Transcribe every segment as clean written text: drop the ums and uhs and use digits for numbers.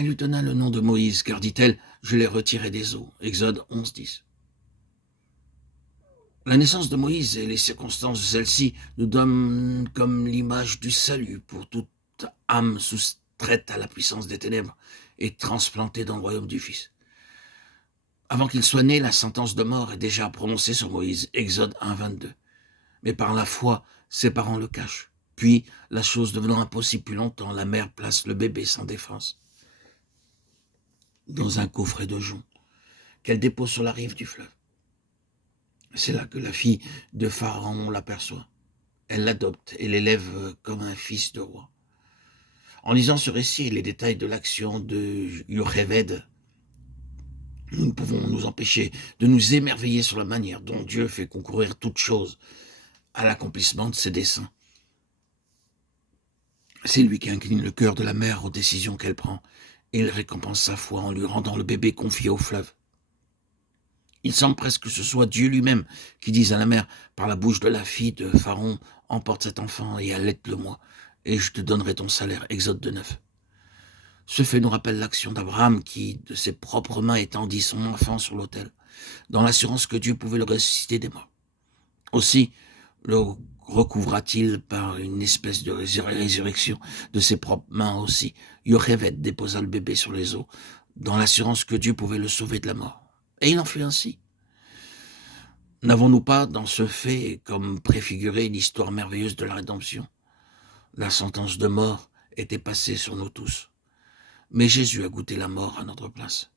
Elle lui donna le nom de Moïse, car, dit-elle, je l'ai retiré des eaux. Exode 11, 10. La naissance de Moïse et les circonstances de celle-ci nous donnent comme l'image du salut pour toute âme soustraite à la puissance des ténèbres et transplantée dans le royaume du Fils. Avant qu'il soit né, la sentence de mort est déjà prononcée sur Moïse, Exode 1, 22. Mais par la foi, ses parents le cachent. Puis, la chose devenant impossible plus longtemps, la mère place le bébé sans défense dans un coffret de jonc qu'elle dépose sur la rive du fleuve. C'est là que la fille de Pharaon l'aperçoit. Elle l'adopte et l'élève comme un fils de roi. En lisant ce récit et les détails de l'action de Yocheved, nous ne pouvons nous empêcher de nous émerveiller sur la manière dont Dieu fait concourir toutes choses à l'accomplissement de ses desseins. C'est lui qui incline le cœur de la mère aux décisions qu'elle prend, et il récompense sa foi en lui rendant le bébé confié au fleuve. Il semble presque que ce soit Dieu lui-même qui dise à la mère, par la bouche de la fille de Pharaon, emporte cet enfant et allaite-le-moi, et je te donnerai ton salaire. Exode 2,9. Ce fait nous rappelle l'action d'Abraham qui, de ses propres mains, étendit son enfant sur l'autel, dans l'assurance que Dieu pouvait le ressusciter des morts. Aussi le recouvra-t-il par une espèce de résurrection de ses propres mains aussi. Yocheved déposa le bébé sur les eaux, dans l'assurance que Dieu pouvait le sauver de la mort. Et il en fut ainsi. N'avons-nous pas, dans ce fait, comme préfiguré l'histoire merveilleuse de la rédemption? La sentence de mort était passée sur nous tous. Mais Jésus a goûté la mort à notre place.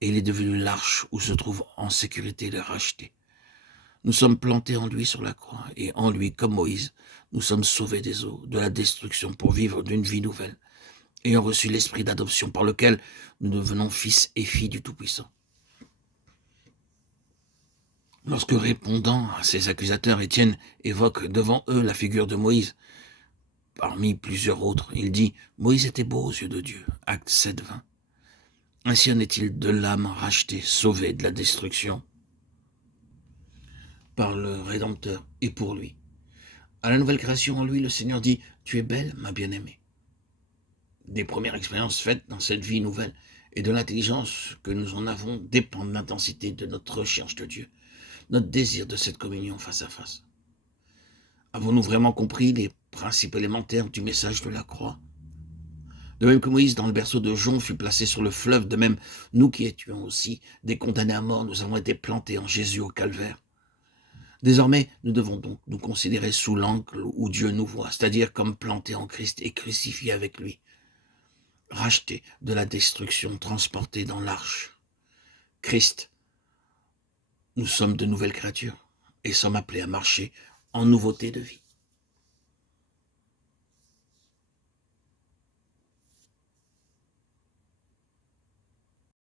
Et il est devenu l'arche où se trouve en sécurité les rachetés. Nous sommes plantés en lui sur la croix, et en lui, comme Moïse, nous sommes sauvés des eaux, de la destruction, pour vivre d'une vie nouvelle, ayant reçu l'esprit d'adoption par lequel nous devenons fils et filles du Tout-Puissant. Lorsque, répondant à ses accusateurs, Étienne évoque devant eux la figure de Moïse, parmi plusieurs autres, il dit « Moïse était beau aux yeux de Dieu » Acte 7, 20. Ainsi en est-il de l'âme rachetée, sauvée de la destruction par le Rédempteur et pour lui. À la nouvelle création en lui, le Seigneur dit « Tu es belle, ma bien-aimée ». Des premières expériences faites dans cette vie nouvelle et de l'intelligence que nous en avons dépendent de l'intensité de notre recherche de Dieu, notre désir de cette communion face à face. Avons-nous vraiment compris les principes élémentaires du message de la croix? De même que Moïse, dans le berceau de jonc, fut placé sur le fleuve, de même, nous qui étions aussi des condamnés à mort, nous avons été plantés en Jésus au calvaire. Désormais, nous devons donc nous considérer sous l'angle où Dieu nous voit, c'est-à-dire comme plantés en Christ et crucifiés avec lui, rachetés de la destruction, transportés dans l'arche. Christ, nous sommes de nouvelles créatures et sommes appelés à marcher en nouveauté de vie.